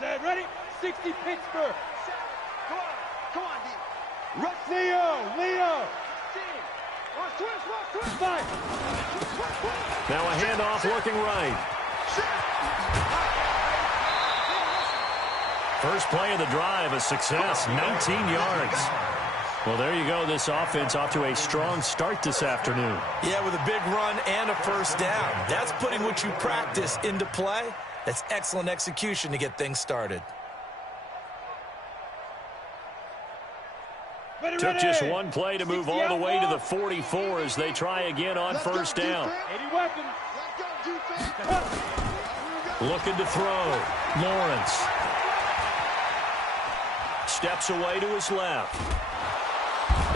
Set, ready? 60 Pittsburgh. Come on, D. Rush Leo. Five. Now a handoff working right. First play of the drive, a success, 19 yards. Well, there you go. This offense off to a strong start this afternoon. Yeah, with a big run and a first down. That's putting what you practice into play. That's excellent execution to get things started. Took just one play to move all the way to the 44 as they try again on first down. 80 weapons. Looking to throw. Lawrence. Steps away to his left.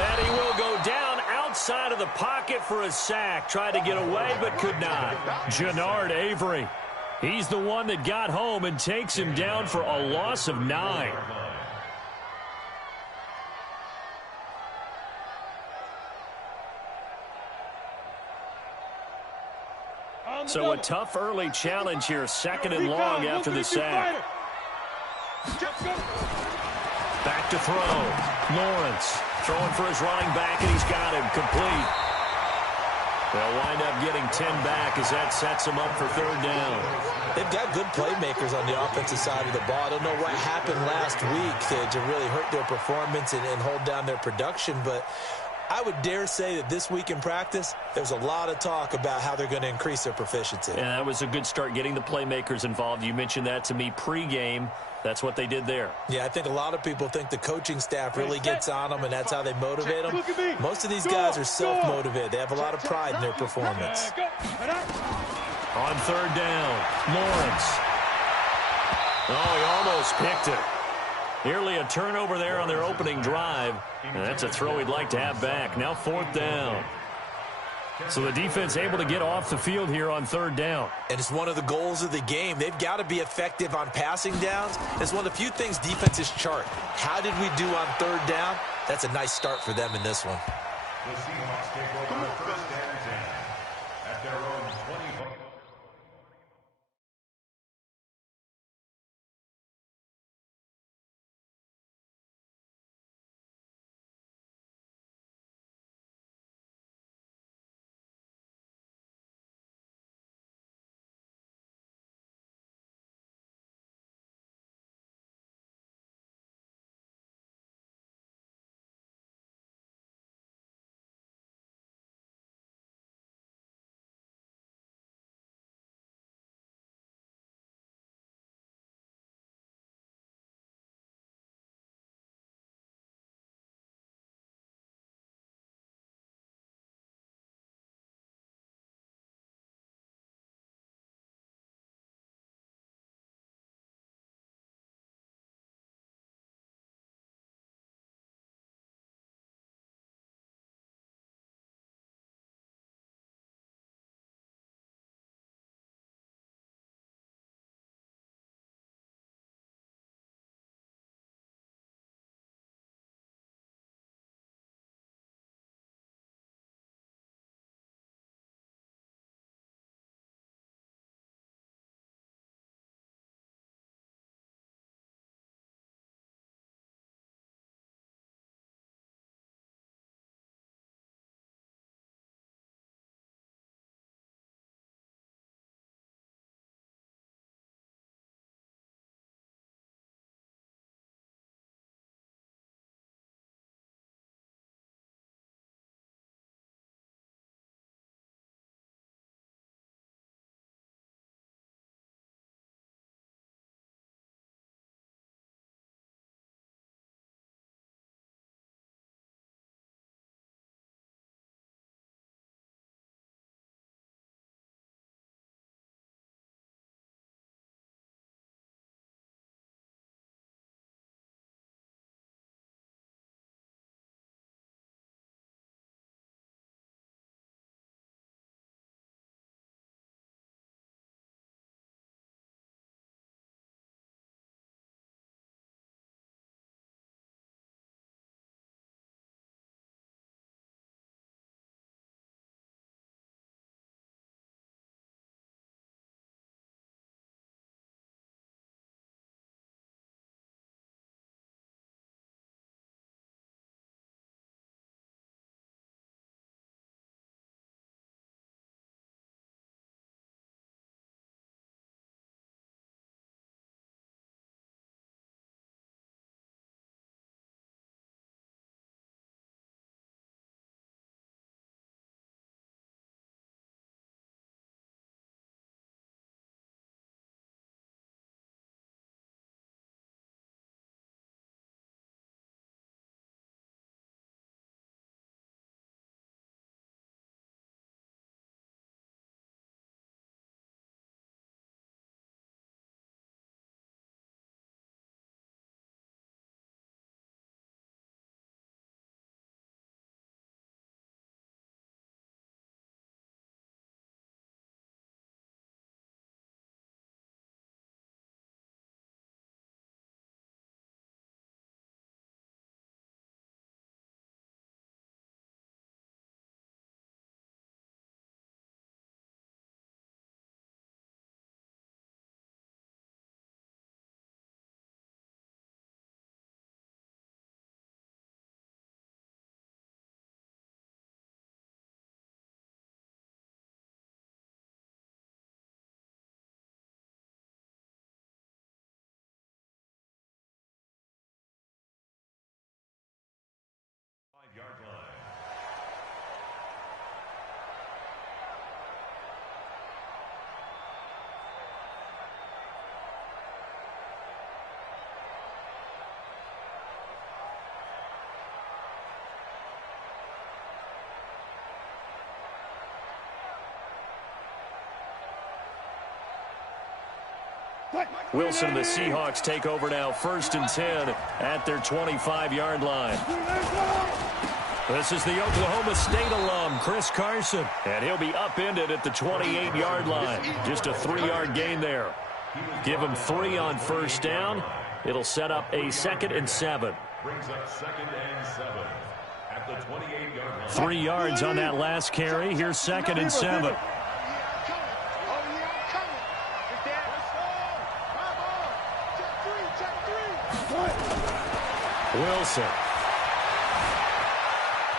And he will go down outside of the pocket for a sack. Tried to get away but could not. Jannard Avery. He's the one that got home and takes him down for a loss of 9. So a tough early challenge here, second and long after the sack. Back to throw. Lawrence throwing for his running back, and he's got him complete. They'll wind up getting 10 back as that sets them up for third down. They've got good playmakers on the offensive side of the ball. I don't know what happened last week to really hurt their performance and hold down their production, but I would dare say that this week in practice, there's a lot of talk about how they're going to increase their proficiency. Yeah, that was a good start getting the playmakers involved. You mentioned that to me pregame. That's what they did there. Yeah, I think a lot of people think the coaching staff really gets on them, and that's how they motivate them. Most of these guys are self-motivated. They have a lot of pride in their performance. On third down, Lawrence. Oh, he almost picked it. Nearly a turnover there on their opening drive. And that's a throw he'd like to have back. Now fourth down. So the defense able to get off the field here on third down. And it's one of the goals of the game. They've got to be effective on passing downs. It's one of the few things defenses chart. How did we do on third down? That's a nice start for them in this one. The Seahawks take over first and 10 at their own 20. Wilson and the Seahawks take over now, 1st and 10 at their 25-yard line. This is the Oklahoma State alum, Chris Carson, and he'll be upended at the 28-yard line. Just a 3-yard gain there. Give him 3 on 1st down. It'll set up a 2nd and 7. Brings up 2nd and 7 at the 28-yard line. 3 yards on that last carry. Here's 2nd and 7. Wilson.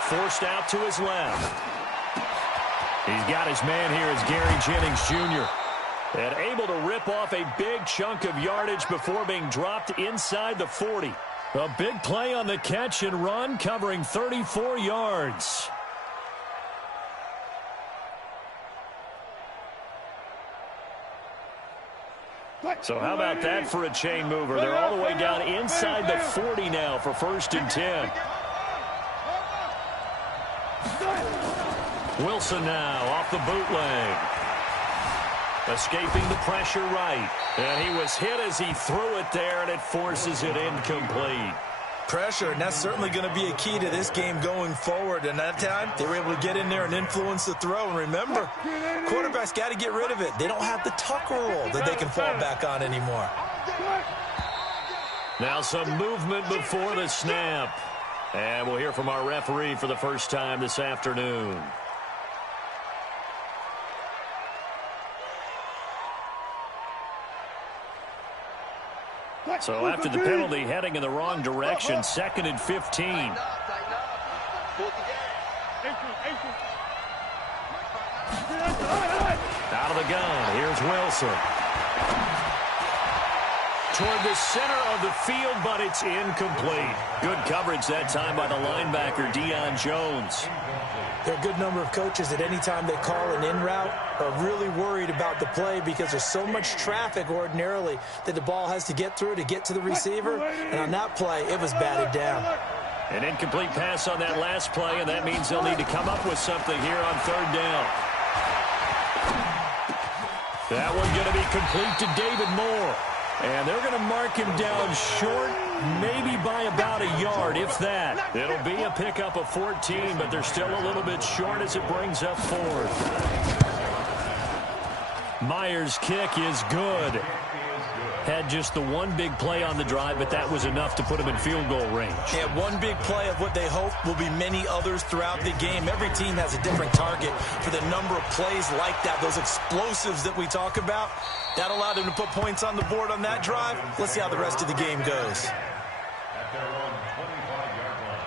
Forced out to his left. He's got his man here as Gary Jennings Jr. And able to rip off a big chunk of yardage before being dropped inside the 40. A big play on the catch and run, covering 34 yards. So how about that for a chain mover? They're all the way down inside the 40 now for 1st and 10. Wilson now off the bootleg. Escaping the pressure right. And he was hit as he threw it there, and it forces it incomplete. Pressure, and that's certainly going to be a key to this game going forward. And that time, they were able to get in there and influence the throw. And remember, quarterbacks got to get rid of it. They don't have the tuck rule that they can fall back on anymore. Now some movement before the snap. And we'll hear from our referee for the first time this afternoon. So after the penalty, heading in the wrong direction, 2nd and 15. Out of the gun, here's Wilson. Toward the center of the field, but it's incomplete. Good coverage that time by the linebacker, Deion Jones. There are a good number of coaches that any time they call an in route are really worried about the play because there's so much traffic ordinarily that the ball has to get through to get to the receiver. And on that play, it was batted down. An incomplete pass on that last play, and that means they'll need to come up with something here on 3rd down. That one going to be complete to David Moore. And they're going to mark him down short, maybe by about a yard, if that. It'll be a pickup of 14, but they're still a little bit short as it brings up 4th. Myers' kick is good. Had just the one big play on the drive, but that was enough to put him in field goal range. Yeah, one big play of what they hope will be many others throughout the game. Every team has a different target for the number of plays like that, those explosives that we talk about. That allowed them to put points on the board on that drive. Let's see how the rest of the game goes. At their own 25-yard line.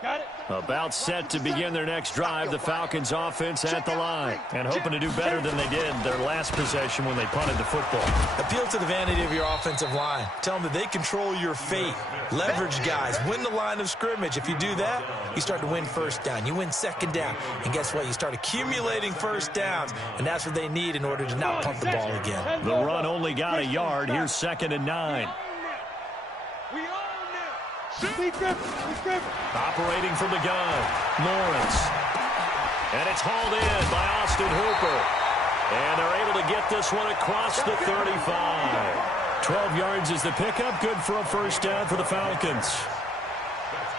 Got it. About set to begin their next drive, the Falcons offense at the line. And hoping to do better than they did their last possession when they punted the football. Appeal to the vanity of your offensive line. Tell them that they control your fate. Leverage guys. Win the line of scrimmage. If you do that, you start to win 1st down. You win 2nd down. And guess what? You start accumulating 1st downs. And that's what they need in order to not punt the ball again. The run only got a yard. Here's 2nd and 9. Operating from the gun, Lawrence. And it's hauled in by Austin Hooper. And they're able to get this one across the 35. 12 yards is the pickup. Good for a 1st down for the Falcons.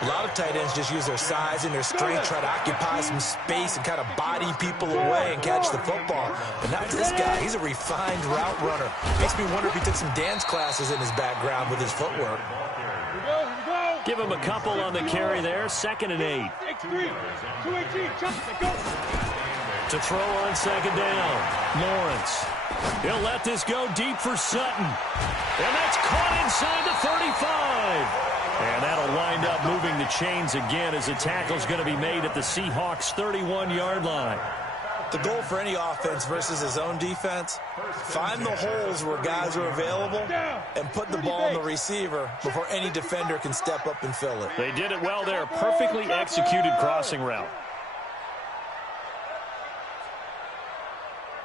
A lot of tight ends just use their size and their strength, try to occupy some space and kind of body people away and catch the football. But not this guy. He's a refined route runner. Makes me wonder if he took some dance classes in his background with his footwork. Give him a couple on the carry there. 2nd and 8. To throw on 2nd down. Lawrence. He'll let this go deep for Sutton. And that's caught inside the 35. And that'll wind up moving the chains again as the tackle's going to be made at the Seahawks' 31-yard line. The goal for any offense versus his own defense, find the holes where guys are available and put the ball on the receiver before any defender can step up and fill it. They did it well there. Perfectly executed crossing route.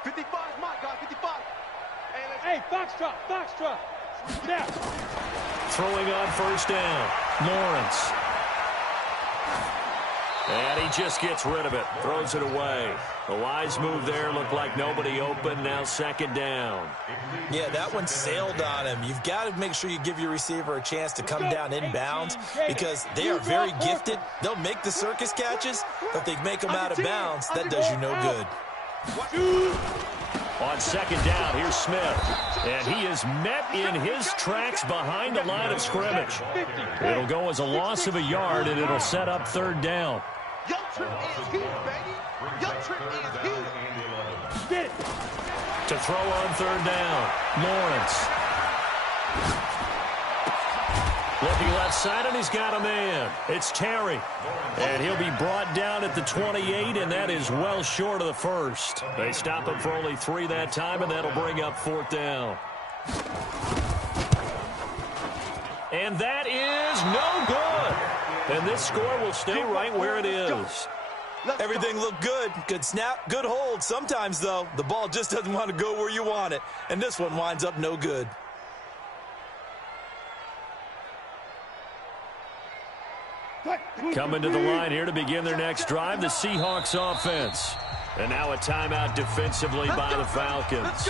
55, my God, 55. Hey, Foxtrot. Now. Throwing on 1st down. Lawrence. And he just gets rid of it, throws it away. A wise move there, looked like nobody open, now second down. Yeah, that one sailed on him. You've got to make sure you give your receiver a chance to come down inbounds because they are very gifted. They'll make the circus catches, but if they make them out of bounds, that does you no good. On second down, here's Smith. And he is met in his tracks behind the line of scrimmage. It'll go as a loss of a yard, and it'll set up third down. Your trip is here, baby. Your trip is here. Get it. To throw on third down, Lawrence. Looking left side, and he's got a man. It's Terry. And he'll be brought down at the 28, and that is well short of the first. They stop him for only 3 that time, and that'll bring up fourth down. And that is no good. And this score will stay right where it is. Everything looked good. Good snap, good hold. Sometimes, though, the ball just doesn't want to go where you want it. And this one winds up no good. Coming to the line here to begin their next drive, the Seahawks offense. And now a timeout defensively by the Falcons.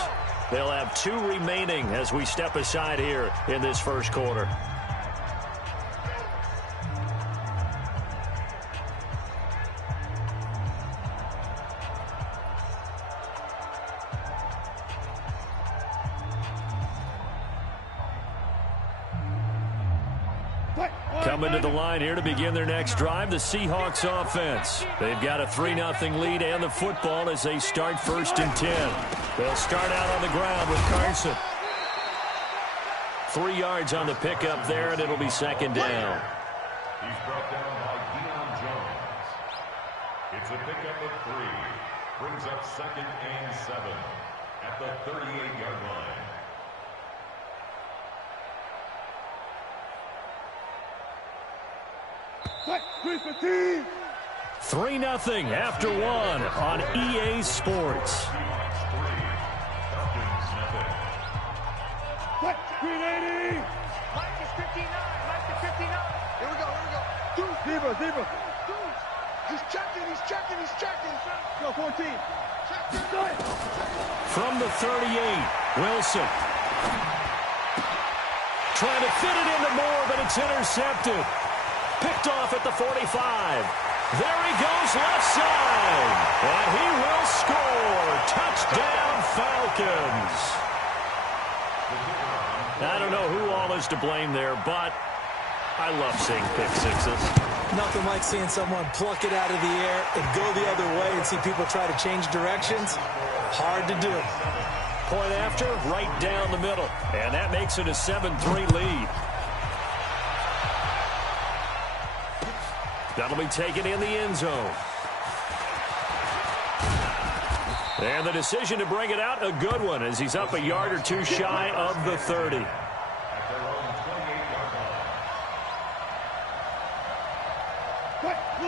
They'll have 2 remaining as we step aside here in this first quarter. Coming to the line here to begin their next drive, the Seahawks offense. They've got a 3-0 lead and the football as they start 1st and 10. They'll start out on the ground with Carson. 3 yards on the pickup there, and it'll be second down. He's brought down by Deion Jones. It's a pickup of 3. Brings up 2nd and 7 at the 38-yard line. 3-0 after 1 on EA Sports. Green 80. Mike is 59. Mike is 59. Here we go. Zebra. He's checking. Go 14. From the 38, Wilson. Trying to fit it into Moore, but it's intercepted. Picked off at the 45. There he goes left side. And he will score. Touchdown, Falcons. I don't know who all is to blame there, but I love seeing pick sixes. Nothing like seeing someone pluck it out of the air and go the other way and see people try to change directions. Hard to do. Point after, right down the middle. And that makes it a 7-3 lead. That'll be taken in the end zone. And the decision to bring it out, a good one, as he's up a yard or 2 shy of the 30.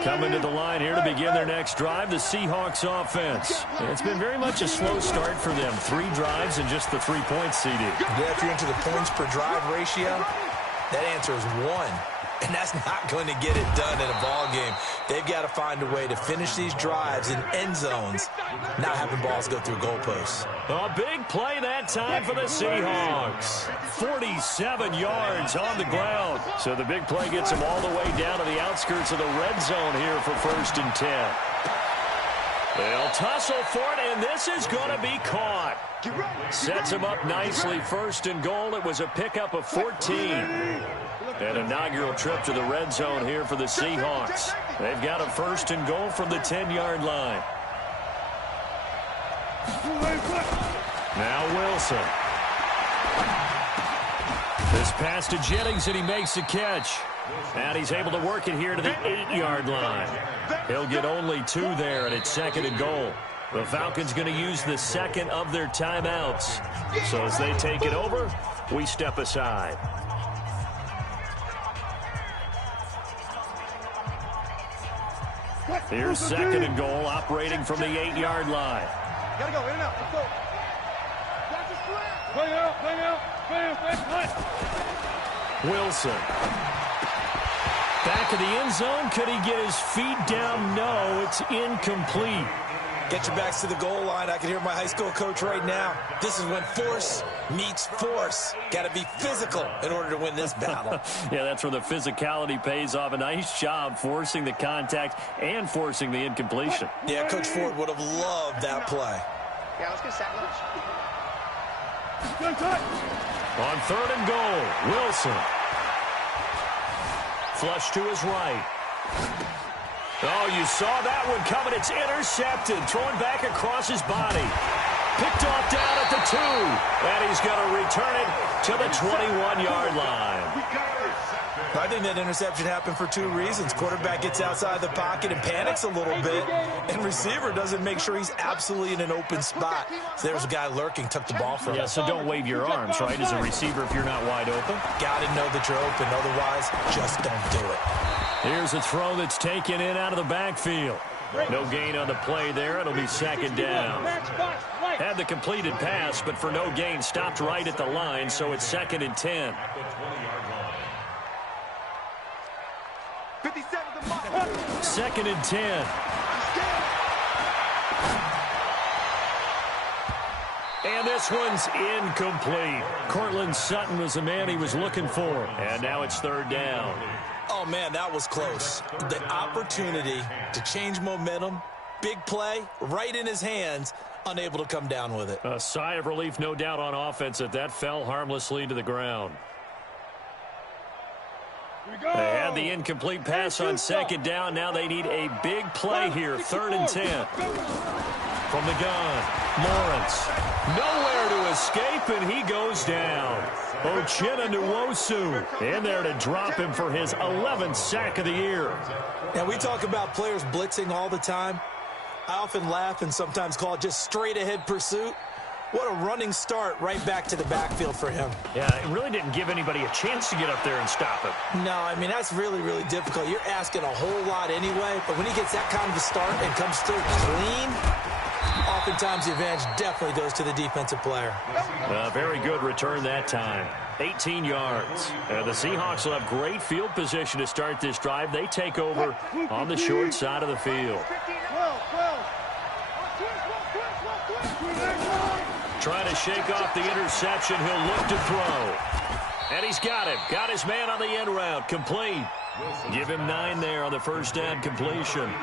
Coming to the line here to begin their next drive, the Seahawks offense. And it's been very much a slow start for them. 3 drives and just the 3 points, CD. Yeah, if you're into the points per drive ratio, that answer is 1. And that's not going to get it done in a ball game. They've got to find a way to finish these drives in end zones, not having balls go through goalposts. A big play that time for the Seahawks. 47 yards on the ground. So the big play gets them all the way down to the outskirts of the red zone here for 1st and 10. They'll tussle for it, and this is going to be caught. Sets him up nicely. 1st and goal. It was a pickup of 14. An inaugural trip to the red zone here for the Seahawks. They've got a 1st and goal from the 10-yard line. Now Wilson. This pass to Jennings, and he makes the catch. And he's able to work it here to the 8-yard line. He'll get only 2 there, and it's 2nd and goal. The Falcons going to use the 2nd of their timeouts. So as they take it over, we step aside. Here's 2nd and goal, operating from the 8-yard line. Gotta go in and out. Let's go. Play out. Wilson. Back of the end zone. Could he get his feet down? No, it's incomplete. Get your backs to the goal line. I can hear my high school coach right now. This is when force meets force. Got to be physical in order to win this battle. Yeah, that's where the physicality pays off. A nice job forcing the contact and forcing the incompletion. Yeah, Coach Ford would have loved that play. Yeah, let's get sack lunch. On 3rd and goal, Wilson. Flush to his right. Oh, you saw that one coming. It's intercepted. Thrown back across his body. Picked off down at the 2. And he's going to return it to the 21-yard line. I think that interception happened for 2 reasons. Quarterback gets outside the pocket and panics a little bit. And receiver doesn't make sure he's absolutely in an open spot. So there's a guy lurking, took the ball from him. Yeah, so don't wave your arms, right, as a receiver if you're not wide open. Got to know that you're open. Otherwise, just don't do it. Here's a throw that's taken in out of the backfield. No gain on the play there. It'll be 2nd down. Had the completed pass, but for no gain, stopped right at the line, so it's 2nd and 10. 2nd and 10. And this one's incomplete. Cortland Sutton was the man he was looking for. And now it's 3rd down. Oh, man, that was close. The opportunity to change momentum, big play, right in his hands, unable to come down with it. A sigh of relief, no doubt, on offense that fell harmlessly to the ground. They had the incomplete pass on 2nd down. Now they need a big play here. 3rd and 10. From the gun, Lawrence. Nowhere to escape, and he goes down. Ochena Nwosu in there to drop him for his 11th sack of the year. Now, we talk about players blitzing all the time. I often laugh and sometimes call it just straight-ahead pursuit. What a running start right back to the backfield for him. Yeah, it really didn't give anybody a chance to get up there and stop him. No, I mean, that's really, really difficult. You're asking a whole lot anyway, but when he gets that kind of a start and comes through clean, oftentimes the advantage definitely goes to the defensive player. Very good return that time. 18 yards. The Seahawks will have great field position to start this drive. They take over on the short side of the field. Trying to shake off the interception. He'll look to throw. And he's got him. Got his man on the end route. Complete. Give him 9 there on the 1st down completion.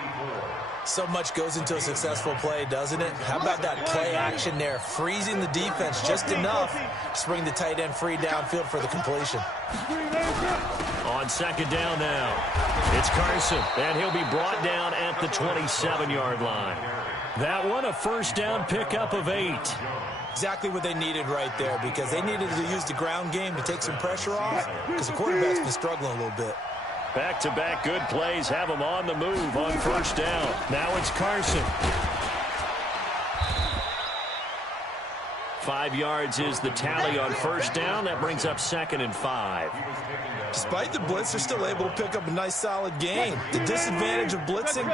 So much goes into a successful play, doesn't it? How about that play action there? Freezing the defense just enough to bring the tight end free downfield for the completion. On 2nd down now, it's Carson, and he'll be brought down at the 27-yard line. That one, a 1st down pickup of 8. Exactly what they needed right there, because they needed to use the ground game to take some pressure off, because the quarterback's been struggling a little bit. Back-to-back good plays have him on the move on 1st down. Now it's Carson. 5 yards is the tally on 1st down. That brings up 2nd and 5. Despite the blitz, they're still able to pick up a nice, solid gain. The disadvantage of blitzing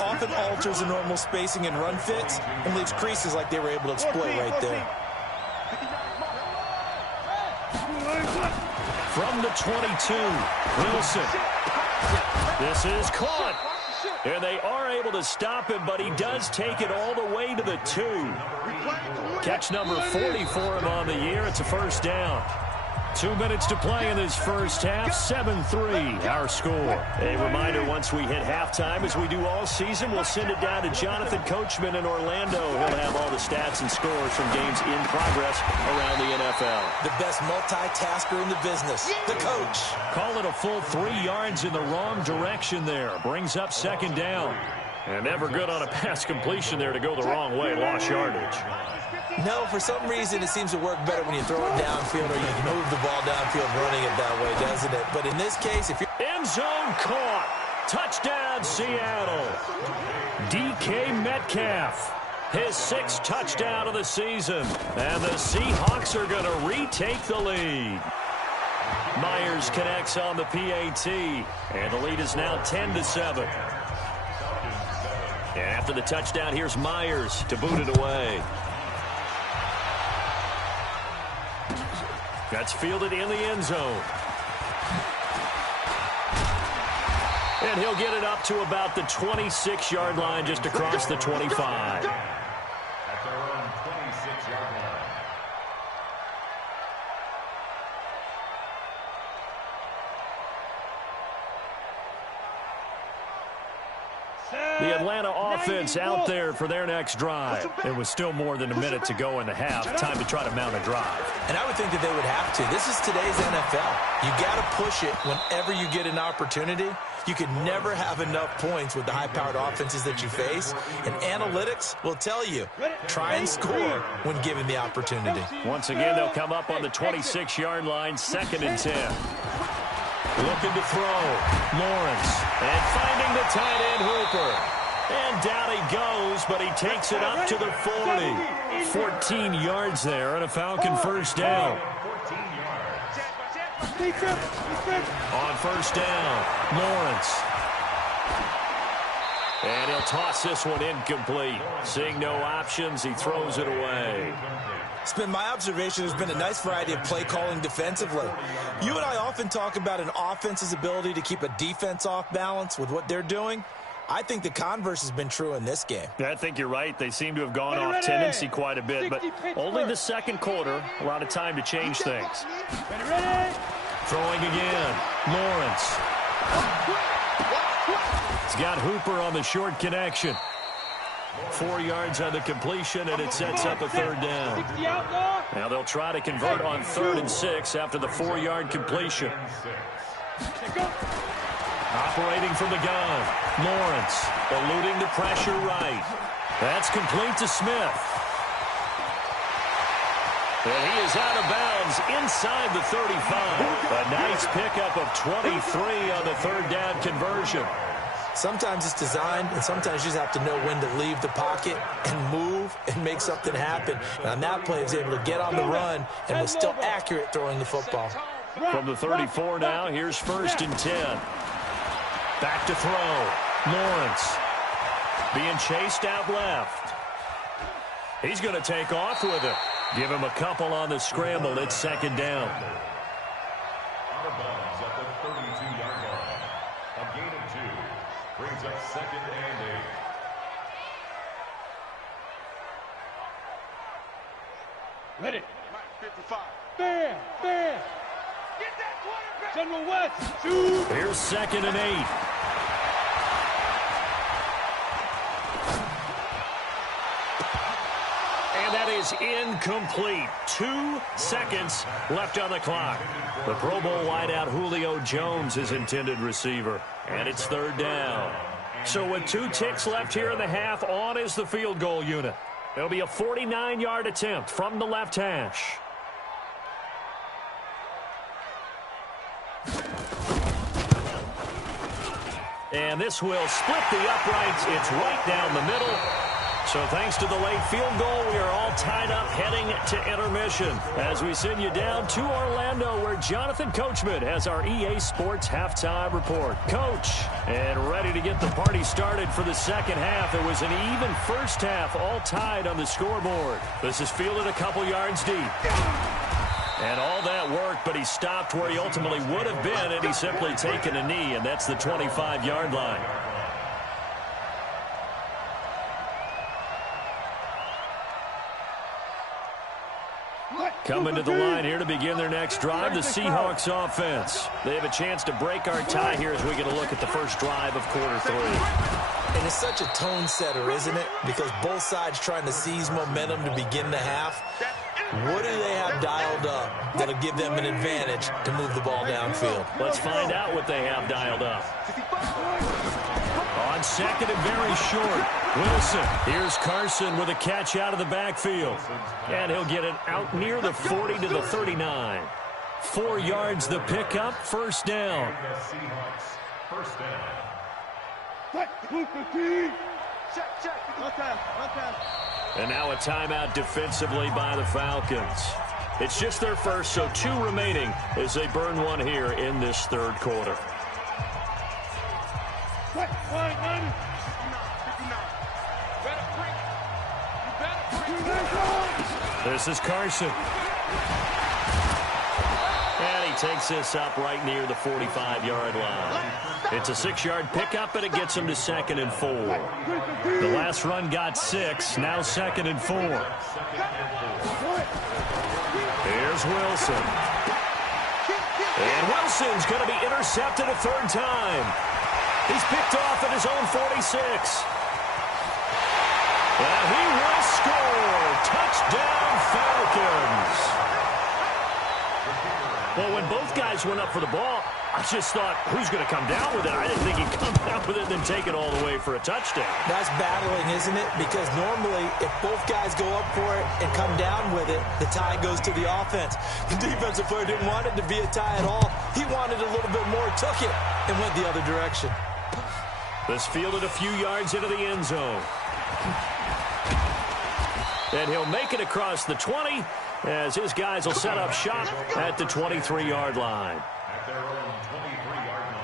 often alters the normal spacing and run fits and leaves creases like they were able to exploit right there. From the 22, Wilson. This is caught. And they are able to stop him, but he does take it all the way to the 2. Catch number 40 for him on the year. It's a 1st down. 2 minutes to play in this 1st half. 7-3, our score. A reminder, once we hit halftime, as we do all season, we'll send it down to Jonathan Coachman in Orlando. He'll have all the stats and scores from games in progress around the NFL. The best multitasker in the business, the coach. Call it a full 3 yards in the wrong direction there. Brings up 2nd down. And never good on a pass completion there to go the wrong way. Lost yardage. No, for some reason it seems to work better when you throw it downfield or you move the ball downfield running it that way, doesn't it? But in this case, if you're... End zone caught. Touchdown, Seattle. DK Metcalf. His 6th touchdown of the season. And the Seahawks are going to retake the lead. Myers connects on the PAT. And the lead is now 10-7. And after the touchdown, here's Myers to boot it away. That's fielded in the end zone. And he'll get it up to about the 26-yard line, just across the 25. At their own 26-yard line. The Atlanta offense out there for their next drive. It was still more than a minute to go in the half. Time to try to mount a drive. And I would think that they would have to. This is today's NFL. You got to push it whenever you get an opportunity. You can never have enough points with the high-powered offenses that you face. And analytics will tell you, try and score when given the opportunity. Once again, they'll come up on the 26-yard line, 2nd and 10. Looking to throw. Lawrence. And finding the tight end Hooper. And down he goes, but he takes it up to the 40. 14 yards there and a Falcon first down. 14 yards. On first down, Lawrence. And he'll toss this one incomplete. Seeing no options, he throws it away. It's been my observation there's been a nice variety of play calling defensively. You and I often talk about an offense's ability to keep a defense off balance with what they're doing. I think the converse has been true in this game. I think you're right. They seem to have gone off tendency quite a bit, but only the second quarter. A lot of time to change things. Throwing again. Lawrence. He's got Hooper on the short connection. 4 yards on the completion, and it sets up a 3rd down. Now they'll try to convert on 3rd and 6 after the 4-yard completion. Operating from the gun. Lawrence eluding the pressure right. That's complete to Smith. And he is out of bounds inside the 35. A nice pickup of 23 on the 3rd down conversion. Sometimes it's designed, and sometimes you just have to know when to leave the pocket and move and make something happen. And on that play, he was able to get on the run and was still accurate throwing the football. From the 34 now, here's 1st and 10. Back to throw. Lawrence being chased out left. He's going to take off with it. Give him a couple on the scramble. It's 2nd down. Out of bounds at the 32-yard line. A gain of 2. Brings up 2nd and 8. Ready. 55. Fair. Get that quarterback. General West. Shoot. Here's 2nd and 8. And that is incomplete. 2 seconds left on the clock. The Pro Bowl wideout Julio Jones is intended receiver. And it's 3rd down. So with 2 ticks left here in the half, on is the field goal unit. It'll be a 49-yard attempt from the left hash. And this will split the uprights. It's right down the middle. So thanks to the late field goal, we are all tied up heading to intermission as we send you down to Orlando where Jonathan Coachman has our EA Sports halftime report. Coach, and ready to get the party started for the second half. It was an even first half, all tied on the scoreboard. This is fielded a couple yards deep. And all that work, but he stopped where he ultimately would have been, and he's simply taken a knee, and that's the 25-yard line. Coming to the line here to begin their next drive, the Seahawks offense. They have a chance to break our tie here as we get a look at the first drive of quarter 3. And it's such a tone setter, isn't it? Because both sides trying to seize momentum to begin the half. What do they have dialed up that'll give them an advantage to move the ball downfield? Let's find out what they have dialed up. On 2nd and very short, Wilson. Here's Carson with a catch out of the backfield. And he'll get it out near the 40 to the 39. 4 yards the pickup, first down. First down. And now a timeout defensively by the Falcons. It's just their first, so 2 remaining as they burn one here in this third quarter. This is Carson. And he takes this up right near the 45-yard line. It's a 6-yard pickup, and it gets him to 2nd and 4. The last run got 6, now 2nd and 4. Here's Wilson. And Wilson's going to be intercepted a 3rd time. He's picked off at his own 46. And he will score. Touchdown, Falcons. Well, when both guys went up for the ball, I just thought, who's going to come down with it? I didn't think he'd come down with it and then take it all the way for a touchdown. That's battling, isn't it? Because normally, if both guys go up for it and come down with it, the tie goes to the offense. The defensive player didn't want it to be a tie at all. He wanted a little bit more, took it, and went the other direction. This fielded a few yards into the end zone. And he'll make it across the 20 as his guys will set up shop at the 23-yard line. At their own 23-yard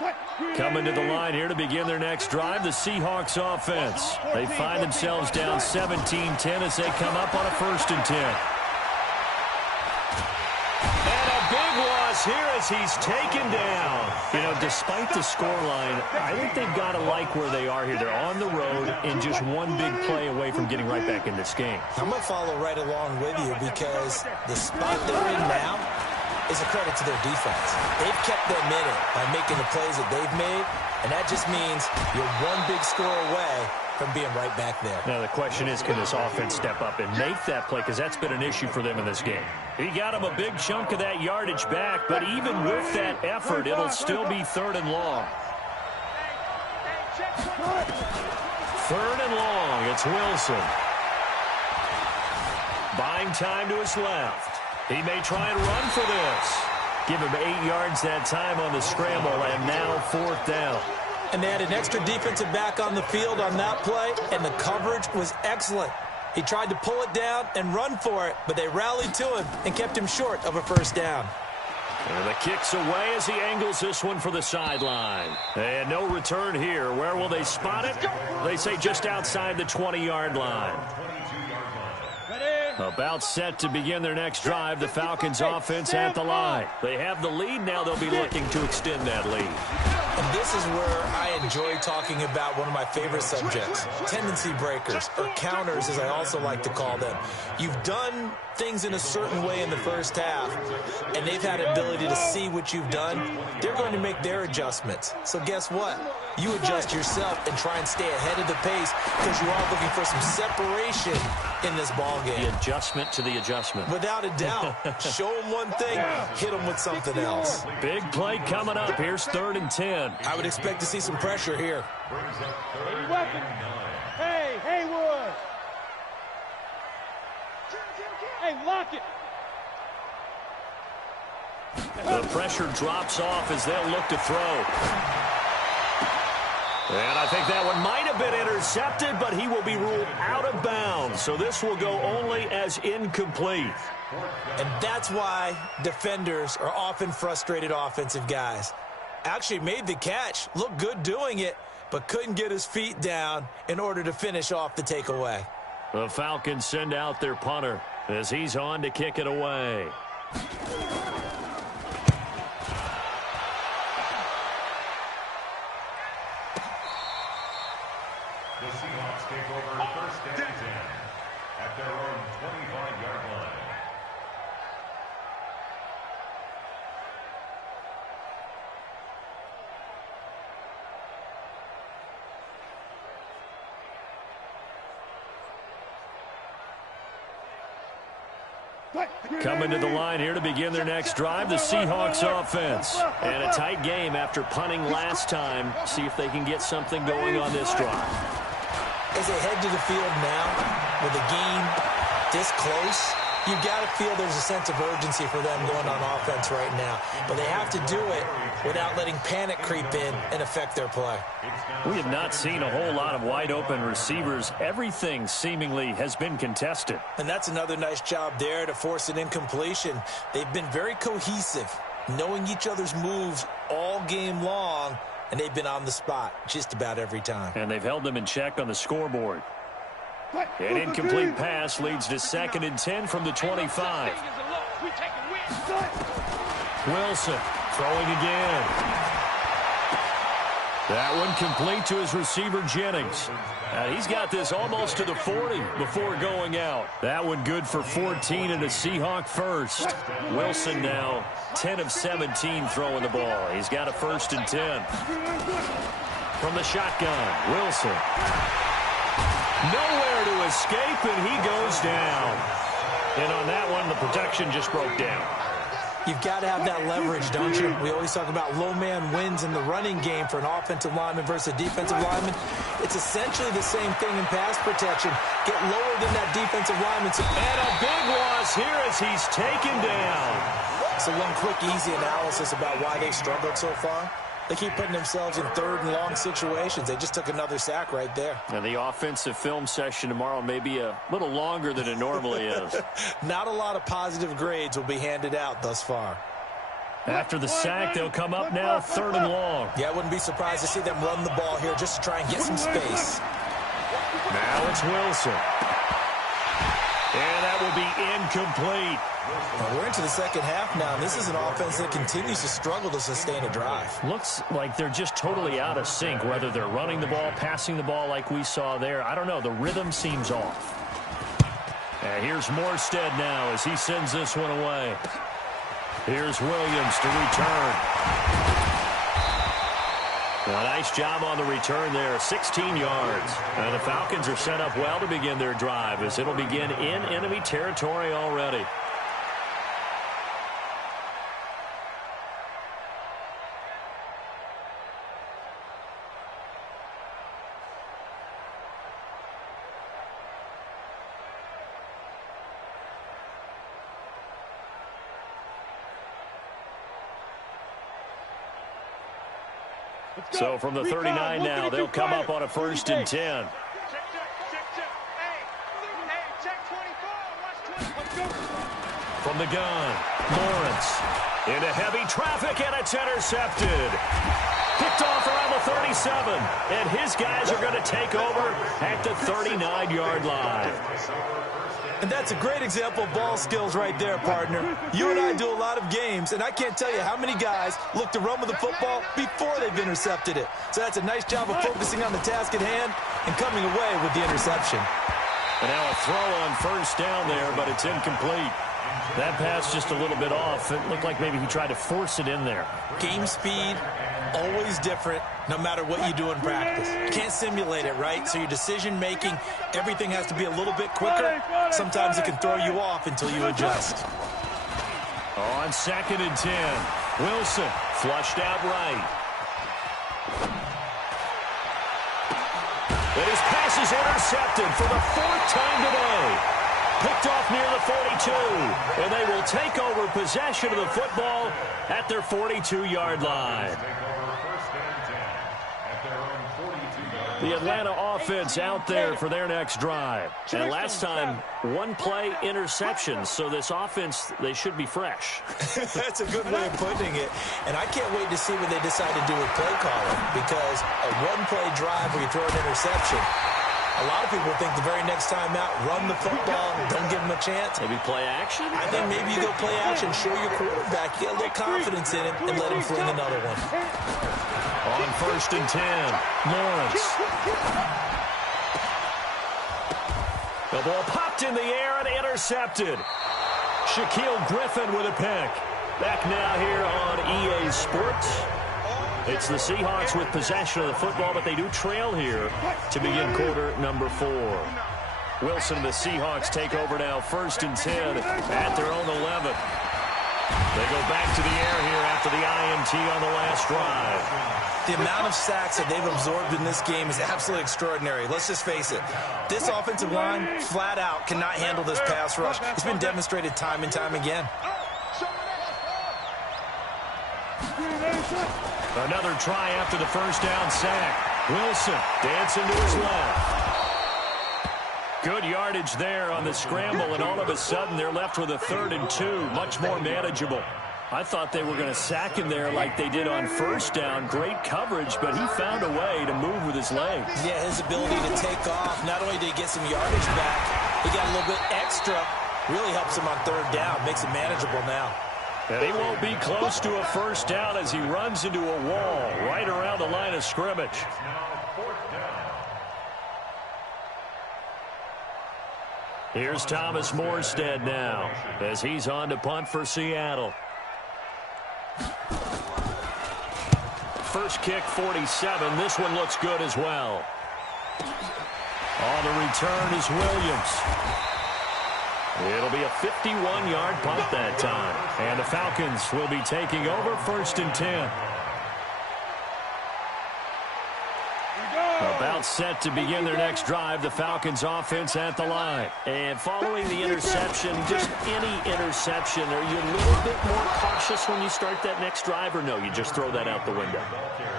line. Coming to the line here to begin their next drive, the Seahawks offense. They find themselves down 17-10 as they come up on a 1st and 10. And a big loss here as he's taken down. You know, despite the scoreline, I think they've got to like where they are here. They're on the road and just one big play away from getting right back in this game. I'm going to follow right along with you because the spot they're in now is a credit to their defense. They've kept them in it by making the plays that they've made, and that just means you're one big score away from being right back there. Now, the question is, can this offense step up and make that play? Because that's been an issue for them in this game. He got him a big chunk of that yardage back, but even with that effort, it'll still be 3rd and long. 3rd and long. It's Wilson. Buying time to his left. He may try and run for this. Give him 8 yards that time on the scramble, and now 4th down. And they had an extra defensive back on the field on that play, and the coverage was excellent. He tried to pull it down and run for it, but they rallied to him and kept him short of a 1st down. And the kick's away as he angles this one for the sideline. And no return here. Where will they spot it? They say just outside the 20-yard line. About set to begin their next drive, the Falcons offense at the line. They have the lead. Now they'll be looking to extend that lead. And this is where I enjoy talking about one of my favorite subjects, tendency breakers, or counters as I also like to call them. You've done things in a certain way in the first half, and they've had an ability to see what you've done. They're going to make their adjustments. So guess what? You adjust yourself and try and stay ahead of the pace because you are looking for some separation in this ball game. The adjustment to the adjustment. Without a doubt. Show them one thing, hit them with something else. Big play coming up. Here's 3rd and 10. I would expect to see some pressure here. Hey, Haywood. Hey, lock it. The pressure drops off as they'll look to throw. And I think that one might have been intercepted, but he will be ruled out of bounds. So this will go only as incomplete. And that's why defenders are often frustrated offensive guys. Actually made the catch, looked good doing it, but couldn't get his feet down in order to finish off the takeaway. The Falcons send out their punter as he's on to kick it away. The Seahawks take over 1st and 10 at their own 25-yard line. Coming to the line here to begin their next drive, the Seahawks offense. And a tight game after punting last time. See if they can get something going on this drive. As they head to the field now, with the game this close, you've got to feel there's a sense of urgency for them going on offense right now. But they have to do it without letting panic creep in and affect their play. We have not seen a whole lot of wide-open receivers. Everything seemingly has been contested. And that's another nice job there to force an incompletion. They've been very cohesive, knowing each other's moves all game long, and they've been on the spot just about every time. And they've held them in check on the scoreboard. An incomplete pass leads to 2nd and 10 from the 25. Wilson throwing again. That one complete to his receiver, Jennings. And he's got this almost to the 40 before going out. That one good for 14 and a Seahawk first. Wilson now 10 of 17 throwing the ball. He's got a 1st and 10. From the shotgun, Wilson. Nowhere to escape, and he goes down. And on that one, the protection just broke down. You've got to have that leverage, don't you? We always talk about low man wins in the running game for an offensive lineman versus a defensive lineman. It's essentially the same thing in pass protection. Get lower than that defensive lineman. And a big loss here as he's taken down. So one quick, easy analysis about why they struggled so far. They keep putting themselves in 3rd and long situations. They just took another sack right there. And the offensive film session tomorrow may be a little longer than it normally is. Not a lot of positive grades will be handed out thus far. After the sack, they'll come up now 3rd and long. Yeah, I wouldn't be surprised to see them run the ball here just to try and get some space. Now it's Wilson. And that will be incomplete. Well, we're into the second half now, and this is an offense that continues to struggle to sustain a drive. Looks like they're just totally out of sync, whether they're running the ball, passing the ball like we saw there. I don't know. The rhythm seems off. And here's Morstead now as he sends this one away. Here's Williams to return. A nice job on the return there, 16 yards. And the Falcons are set up well to begin their drive as it'll begin in enemy territory already. So from the 39 now, they'll come up on a 1st and 10. From the gun, Lawrence into heavy traffic, and it's intercepted. Picked off around the 37, and his guys are going to take over at the 39-yard line. And that's a great example of ball skills right there, partner. You and I do a lot of games, and I can't tell you how many guys look to run with the football before they've intercepted it. So that's a nice job of focusing on the task at hand and coming away with the interception. And now a throw on 1st down there, but it's incomplete. That pass just a little bit off. It looked like maybe he tried to force it in there. Game speed, always different, no matter what you do in practice. You can't simulate it, right? So your decision-making, everything has to be a little bit quicker. Sometimes it can throw you off until you adjust. On 2nd and 10, Wilson flushed out right. And his pass is intercepted for the 4th time today. Picked off near the 42, and they will take over possession of the football at their 42-yard line. The Atlanta offense out there for their next drive. And last time, 1 play interception, so this offense, they should be fresh. That's a good way of putting it. And I can't wait to see what they decide to do with play calling, because a 1-play drive where you throw an interception, a lot of people think the very next time out, run the football, don't give them a chance. Maybe play action? I think maybe you go play action, show your quarterback, get a little confidence in him, and let him fling another one. On 1st and 10, Lawrence. The ball popped in the air and intercepted. Shaquille Griffin with a pick. Back now here on EA Sports. It's the Seahawks with possession of the football, but they do trail here to begin quarter number 4. Wilson and the Seahawks take over now, 1st and 10 at their own 11. They go back to the air here after the INT on the last drive. The amount of sacks that they've absorbed in this game is absolutely extraordinary. Let's just face it. This offensive line, flat out, cannot handle this pass rush. It's been demonstrated time and time again. Another try after the 1st down sack. Wilson dancing to his left. Good yardage there on the scramble, and all of a sudden they're left with a 3rd and 2, much more manageable. I thought they were going to sack him there like they did on 1st down. Great coverage, but he found a way to move with his legs. Yeah, his ability to take off. Not only did he get some yardage back, he got a little bit extra Really helps him on third down. Makes it manageable now. And he won't be close to a first down as he runs into a wall right around the line of scrimmage. Here's Thomas Morstead now as he's on to punt for Seattle. First kick, 47. This one looks good as well. On the return is Williams. It'll be a 51-yard punt that time. And the Falcons will be taking over 1st and 10. About set to begin their next drive, the Falcons offense at the line. And following the interception, just any interception, are you a little bit more cautious when you start that next drive, or no, you just throw that out the window?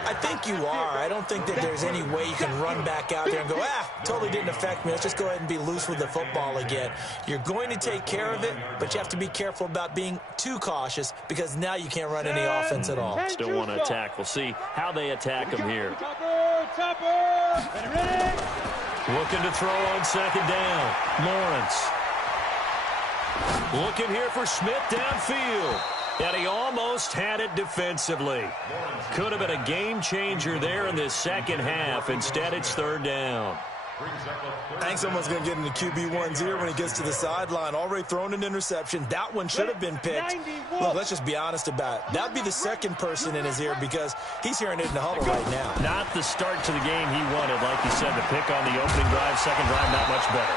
I think you are. I don't think that there's any way you can run back out there and go, totally didn't affect me. Let's just go ahead and be loose with the football again. You're going to take care of it, but you have to be careful about being too cautious because now you can't run any offense at all. Still want to attack. We'll see how they attack them here. Looking to throw on 2nd down. Lawrence. Looking here for Smith downfield. And he almost had it defensively. Could have been a game changer there in this second half. Instead, it's 3rd down. I think someone's going to get into QB1's ear when he gets to the sideline. Already thrown an interception. That one should have been picked. Look, let's just be honest about it. That'd be the second person in his ear because he's hearing it in the huddle right now. Not the start to the game he wanted. Like you said, the pick on the opening drive, second drive, not much better.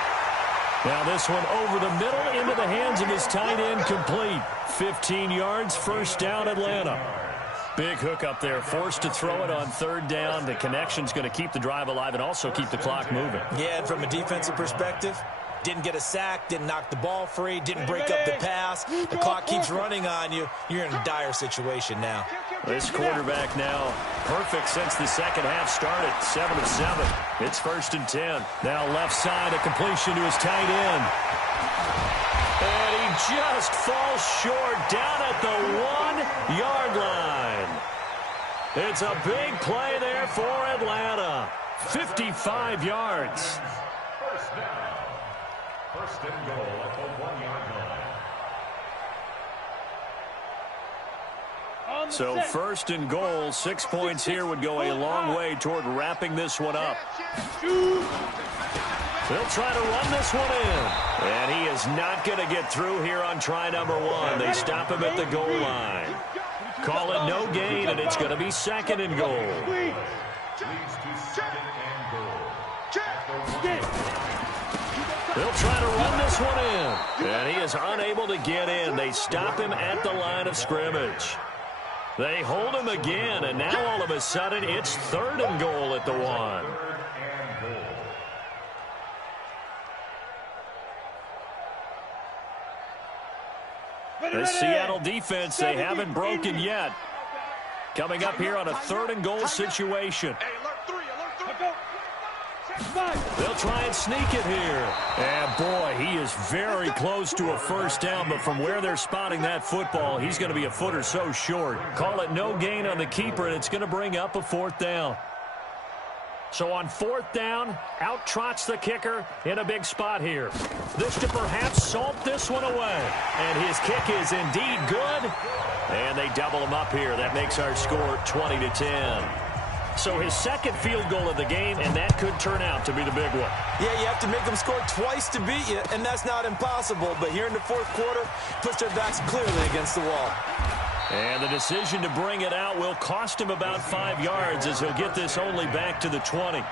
Now this one over the middle into the hands of his tight end, complete. 15 yards, 1st down, Atlanta. Big hook up there, forced to throw it on 3rd down. The connection's going to keep the drive alive and also keep the clock moving. Yeah, and from a defensive perspective, didn't get a sack, didn't knock the ball free, didn't break up the pass. The clock keeps running on you. You're in a dire situation now. This quarterback now perfect since the second half started. 7 of 7. It's 1st and 10. Now left side, a completion to his tight end. And he just falls short down at the 1-yard line. It's a big play there for Atlanta. 55 yards. 1st down. 1st and goal at the 1-yard line. So 1st and goal, 6 points here would go a long way toward wrapping this one up. They'll try to run this one in. And he is not going to get through here on try number 1. They stop him at the goal line. Call it no gain, and it's going to be 2nd and goal. Leads to 2nd and goal. They'll try to run this one in. And he is unable to get in. They stop him at the line of scrimmage. They hold him again, and now all of a sudden it's 3rd and goal at the 1. The Seattle defense, they haven't broken yet. Coming up here on a 3rd and goal situation. They'll try and sneak it here. And boy, he is very close to a 1st down, but from where they're spotting that football, he's going to be a foot or so short. Call it no gain on the keeper, and it's going to bring up a 4th down. So on 4th down, out trots the kicker in a big spot here. This to perhaps salt this one away. And his kick is indeed good. And they double him up here. That makes our score 20-10. So his 2nd field goal of the game, and that could turn out to be the big one. Yeah, you have to make them score twice to beat you, and that's not impossible. But here in the 4th quarter, puts their backs clearly against the wall. And the decision to bring it out will cost him about 5 yards as he'll get this only back to the 20.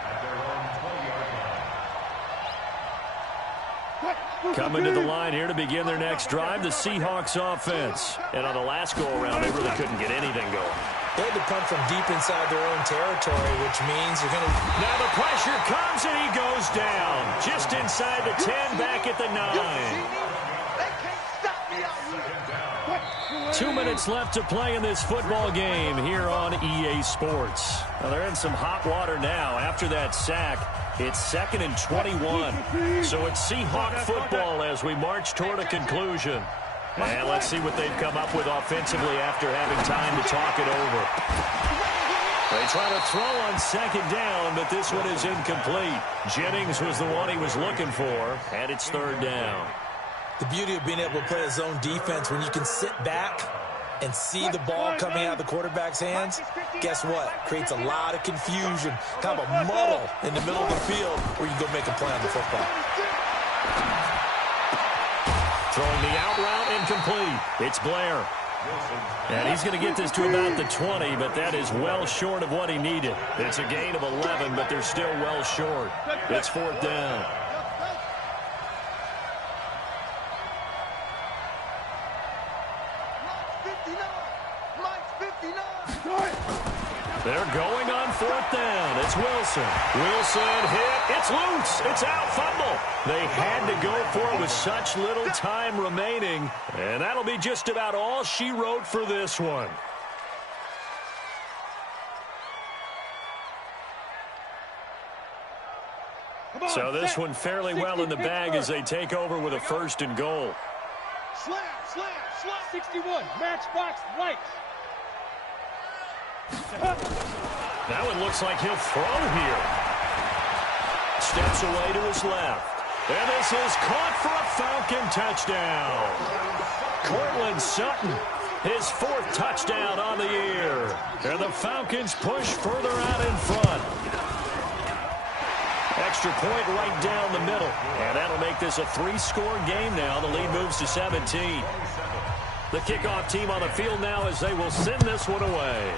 Coming to the line here to begin their next drive, the Seahawks offense. And on the last go-around, they really couldn't get anything going. They had to punt from deep inside their own territory, which means you're going to... Now the pressure comes and he goes down. Just inside the 10, back at the 9. 2 minutes left to play in this football game here on EA Sports. Well, they're in some hot water now. After that sack, it's 2nd and 21. So it's Seahawk football as we march toward a conclusion. And let's see what they've come up with offensively after having time to talk it over. They try to throw on 2nd down, but this one is incomplete. Jennings was the one he was looking for, and it's 3rd down. The beauty of being able to play a zone defense when you can sit back and see the ball coming out of the quarterback's hands, guess what? Creates a lot of confusion, kind of a muddle in the middle of the field where you can go make a play on the football. Throwing the out route incomplete. It's Blair. And he's going to get this to about the 20, but that is well short of what he needed. It's a gain of 11, but they're still well short. It's 4th down. They're going on 4th down. It's Wilson. Wilson hit. It's loose. It's out. Fumble. They had to go for it with such little time remaining. And that'll be just about all she wrote for this one. So this one fairly well in the bag as they take over with a 1st and goal. Slam. 61. Matchbox lights. That one looks like he'll throw here. Steps away to his left. And this is caught for a Falcon touchdown. Cortland Sutton, his 4th touchdown on the year. And the Falcons push further out in front. Extra point right down the middle. And that'll make this a 3-score game now. The lead moves to 17. The kickoff team on the field now as they will send this one away.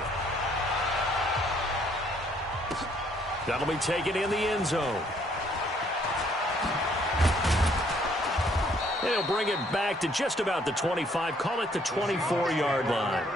That'll be taken in the end zone. They'll bring it back to just about the 25. Call it the 24-yard line.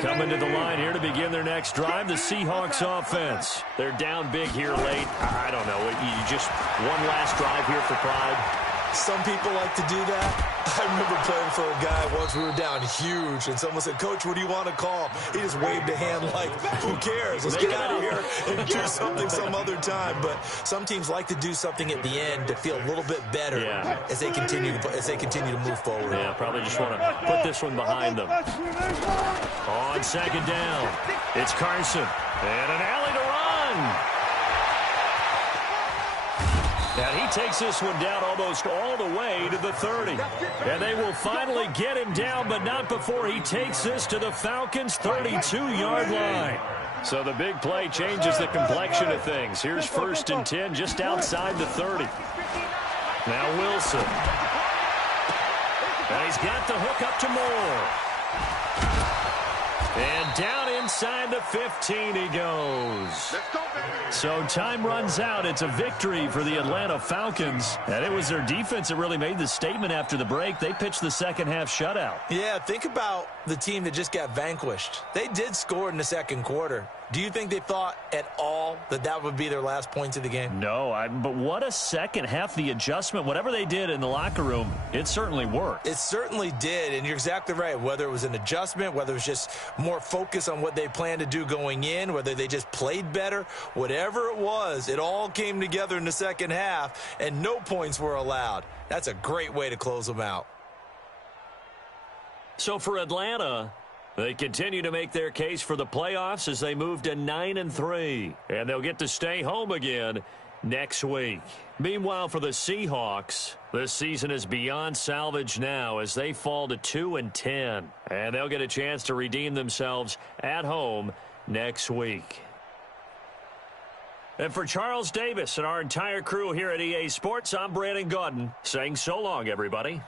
Coming to the line here to begin their next drive, the Seahawks offense. They're down big here late. I don't know. You just one last drive here for pride. Some people like to do that. I remember playing for a guy once. We were down huge, and someone said, "Coach, what do you want to call?" He just waved a hand like, "Who cares? Let's get out of here and do something some other time." But some teams like to do something at the end to feel a little bit better as they continue to move forward. Yeah, probably just want to put this one behind them. On 2nd down, it's Carson, and an alley to run. And he takes this one down almost all the way to the 30. And they will finally get him down, but not before he takes this to the Falcons' 32-yard line. So the big play changes the complexion of things. Here's 1st and 10 just outside the 30. Now Wilson. And he's got the hook up to Moore. And down inside the 15 he goes. So time runs out. It's a victory for the Atlanta Falcons. And it was their defense that really made the statement after the break. They pitched the second-half shutout. Yeah, think about the team that just got vanquished. They did score in the 2nd quarter. Do you think they thought at all that that would be their last points of the game? No, but what a second half. The adjustment, whatever they did in the locker room, it certainly worked. It certainly did, and you're exactly right. Whether it was an adjustment, whether it was just more focus on what they planned to do going in, whether they just played better, whatever it was, it all came together in the second half, and no points were allowed. That's a great way to close them out. So for Atlanta, they continue to make their case for the playoffs as they move to 9-3. And they'll get to stay home again next week. Meanwhile, for the Seahawks, this season is beyond salvage now as they fall to 2-10. And they'll get a chance to redeem themselves at home next week. And for Charles Davis and our entire crew here at EA Sports, I'm Brandon Gaudin saying so long, everybody.